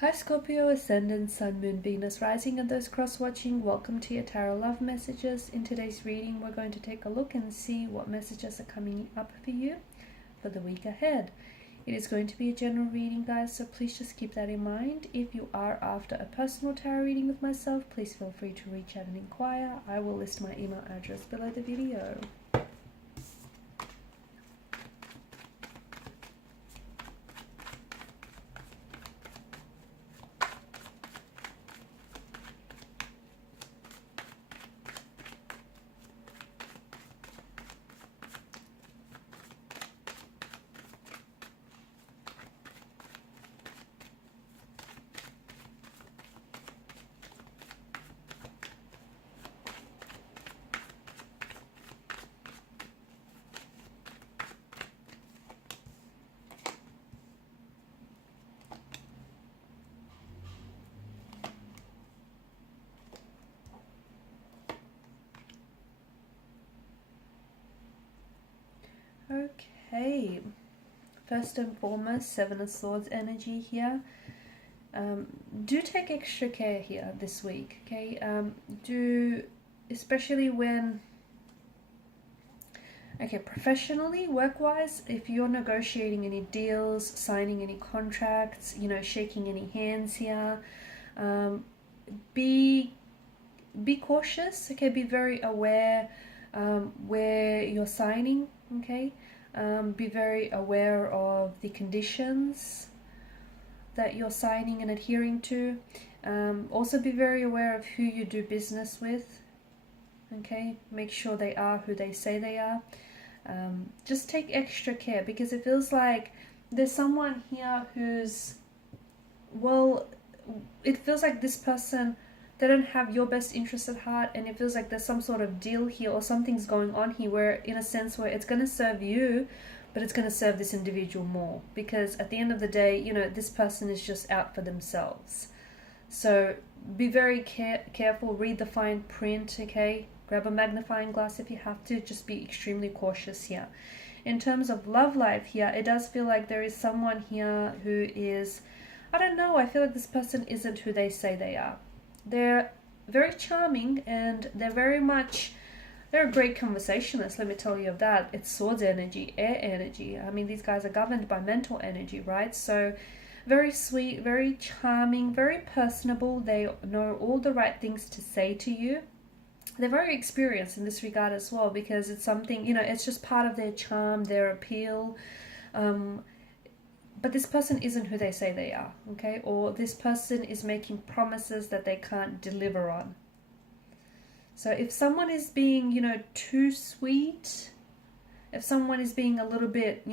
Hi Scorpio, Ascendant, Sun, Moon, Venus, Rising, and those cross-watching. Welcome to your Tarot Love Messages. In today's reading, we're going to take a look and see what messages are coming up for you for the week ahead. It is going to be a general reading, guys, so please just keep that in mind. If you are after a personal tarot reading with myself, please feel free to reach out and inquire. I will list my email address below the video. Okay, first and foremost, Seven of Swords energy here. Do take extra care here this week, okay? Especially when, professionally, work-wise, if you're negotiating any deals, signing any contracts, shaking any hands here, be cautious, okay? Be very aware where you're signing, okay? Be very aware of the conditions that you're signing and adhering to. Also be very aware of who you do business with, okay? Make sure they are who they say they are. Just take extra care, because it feels like there's someone here who's, well, it feels like this person, they don't have your best interest at heart, and it feels like there's some sort of deal here or something's going on here where, in a sense, where it's going to serve you, but it's going to serve this individual more, because at the end of the day, this person is just out for themselves. So be very careful, read the fine print, okay? Grab a magnifying glass if you have to. Just be extremely cautious here. In terms of love life here, it does feel like there is someone here who is, I don't know, I feel like this person isn't who they say they are. They're very charming, and they're a great conversationalist, let me tell you of that. It's swords energy, air energy. I mean, these guys are governed by mental energy, right? So very sweet, very charming, very personable. They know all the right things to say to you. They're very experienced in this regard as well, because it's something, it's just part of their charm, their appeal. But this person isn't who they say they are, okay? Or this person is making promises that they can't deliver on. So if someone is being, too sweet, if someone is being a little bit,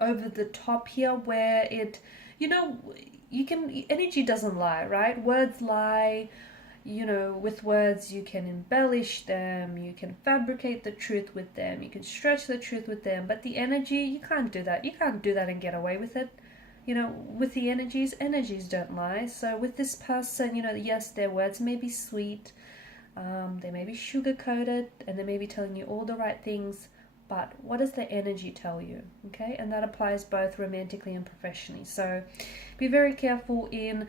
over the top here, where it, energy doesn't lie, right? Words lie. With words you can embellish them, you can fabricate the truth with them, you can stretch the truth with them, but the energy, you can't do that. You can't do that and get away with it. With the energies don't lie. So with this person, yes, their words may be sweet, they may be sugar-coated, and they may be telling you all the right things, but what does the energy tell you, okay? And that applies both romantically and professionally. So be very careful in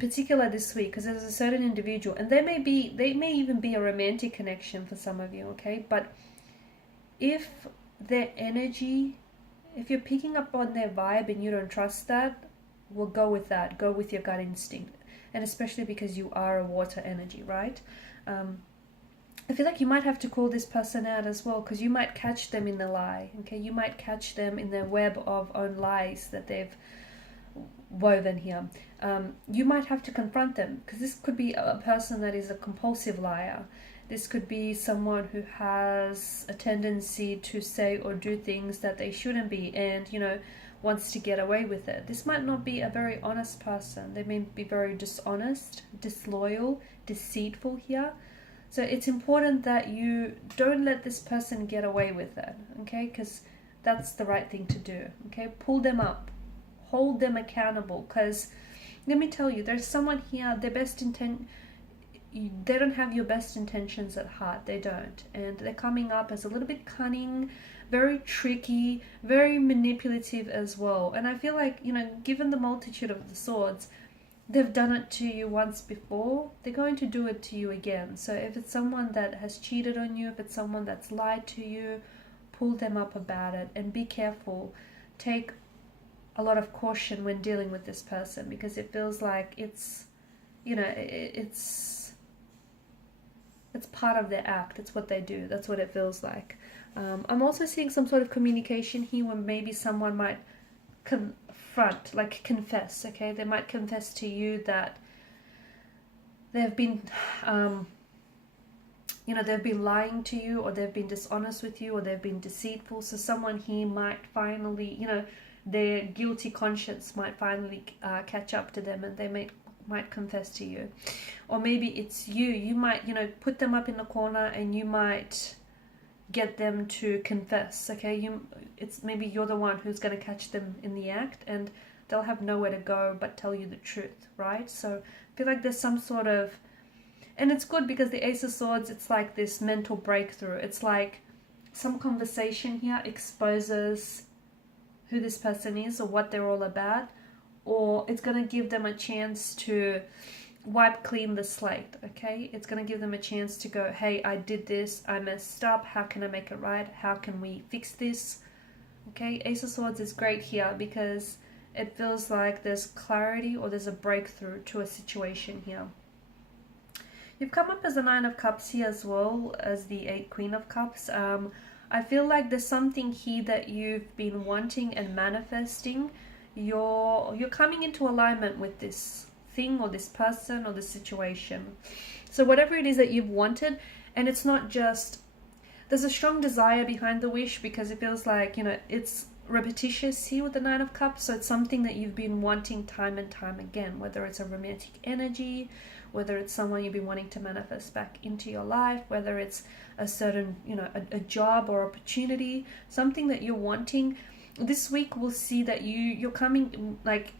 particular this week, because there's a certain individual, and they may even be a romantic connection for some of you, okay? But if their energy, if you're picking up on their vibe and you don't trust that, well, go with that. Go with your gut instinct, and especially because you are a water energy, right? I feel like you might have to call this person out as well, because you might catch them in the lie, okay? You might catch them in their web of own lies that they've woven here. You might have to confront them, because this could be a person that is a compulsive liar. This could be someone who has a tendency to say or do things that they shouldn't be, and wants to get away with it. This might not be a very honest person. They may be very dishonest, disloyal, deceitful here. So it's important that you don't let this person get away with it, okay? Because that's the right thing to do, okay? Pull them up, hold them accountable, because let me tell you, there's someone here, their best intent, they don't have your best intentions at heart. They don't. And they're coming up as a little bit cunning, very tricky, very manipulative as well. And I feel like, you know, given the multitude of the swords, they've done it to you once before, they're going to do it to you again. So if it's someone that has cheated on you, if it's someone that's lied to you, pull them up about it and be careful. Take a lot of caution when dealing with this person, because it feels like it's, you know, it's part of their act. It's what they do. That's what it feels like. I'm also seeing some sort of communication here where maybe someone might confront, like confess, okay? They might confess to you that they've been, you know, they've been lying to you, or they've been dishonest with you, or they've been deceitful. So someone here might finally, you know, their guilty conscience might finally catch up to them, and they might confess to you. Or maybe it's you might, you know, put them up in the corner and you might get them to confess, okay? It's maybe you're the one who's going to catch them in the act, and they'll have nowhere to go but tell you the truth, right? So I feel like there's some sort of, and it's good because the Ace of Swords, it's like this mental breakthrough. It's like some conversation here exposes who this person is or what they're all about, or it's going to give them a chance to wipe clean the slate, okay? It's going to give them a chance to go, hey, I did this, I messed up, how can I make it right? How can we fix this? Okay, Ace of Swords is great here because it feels like there's clarity or there's a breakthrough to a situation here. You've come up as the Nine of Cups here as well as the Queen of Cups. I feel like there's something here that you've been wanting and manifesting. You're coming into alignment with this thing or this person or this situation. So whatever it is that you've wanted, and it's not just, there's a strong desire behind the wish, because it feels like, you know, it's repetitious here with the Nine of Cups. So it's something that you've been wanting time and time again, whether it's a romantic energy, whether it's someone you've been wanting to manifest back into your life, whether it's a certain, you know, a job or opportunity, something that you're wanting. This week we'll see that you're coming like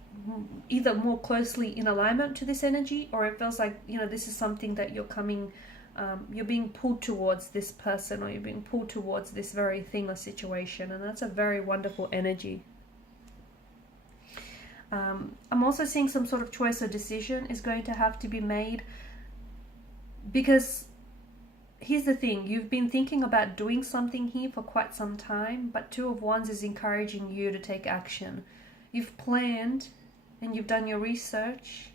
either more closely in alignment to this energy, or it feels like, you know, this is something that you're coming, you're being pulled towards this person, or you're being pulled towards this very thing or situation, and that's a very wonderful energy. I'm also seeing some sort of choice or decision is going to have to be made, because here's the thing, you've been thinking about doing something here for quite some time, but Two of Wands is encouraging you to take action. You've planned and you've done your research,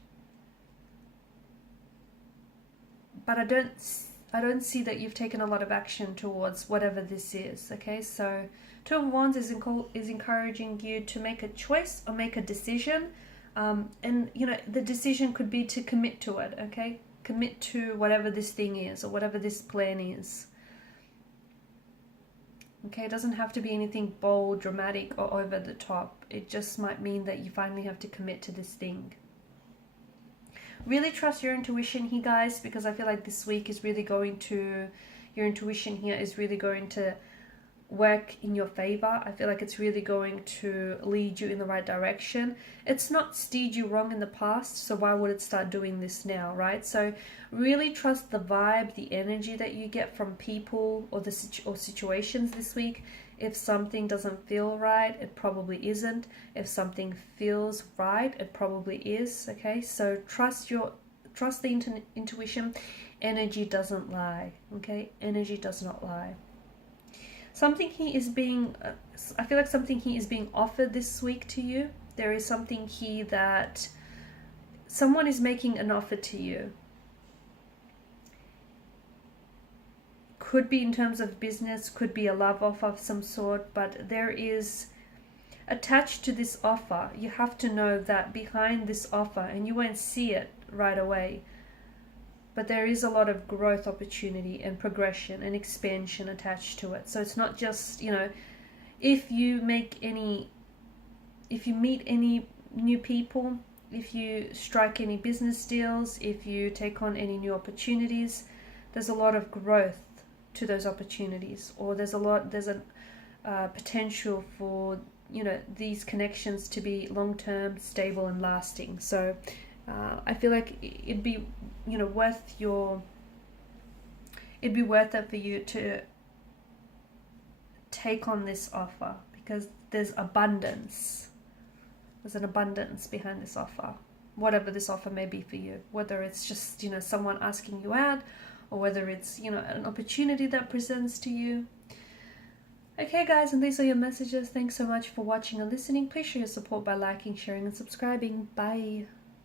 but I don't see that you've taken a lot of action towards whatever this is, okay? So Two of Wands is encouraging you to make a choice or make a decision, and you know, the decision could be to commit to it, okay? Commit to whatever this thing is or whatever this plan is. Okay, it doesn't have to be anything bold, dramatic, or over the top. It just might mean that you finally have to commit to this thing. Really trust your intuition here, guys, because I feel like this week is really going to, your intuition here is really going to work in your favor. I feel like it's really going to lead you in the right direction. It's not steered you wrong in the past, so why would it start doing this now, right? So really trust the vibe, the energy that you get from people or situations this week. If something doesn't feel right, it probably isn't. If something feels right, it probably is, okay? So trust the intuition. Energy doesn't lie, okay? Energy does not lie. Something here is being, I feel like something here is being offered this week to you. There is something here that someone is making an offer to you. Could be in terms of business, could be a love offer of some sort, but there is attached to this offer. You have to know that behind this offer, and you won't see it right away, but there is a lot of growth opportunity and progression and expansion attached to it. So it's not just, you know, if you meet any new people, if you strike any business deals, if you take on any new opportunities, there's a lot of growth to those opportunities, or there's a potential for, you know, these connections to be long-term, stable and lasting. So I feel like it'd be, you know, it'd be worth it for you to take on this offer, because there's abundance. There's an abundance behind this offer, whatever this offer may be for you, whether it's just, you know, someone asking you out, or whether it's, you know, an opportunity that presents to you. Okay guys, and these are your messages. Thanks so much for watching and listening. Please show your support by liking, sharing and subscribing. Bye.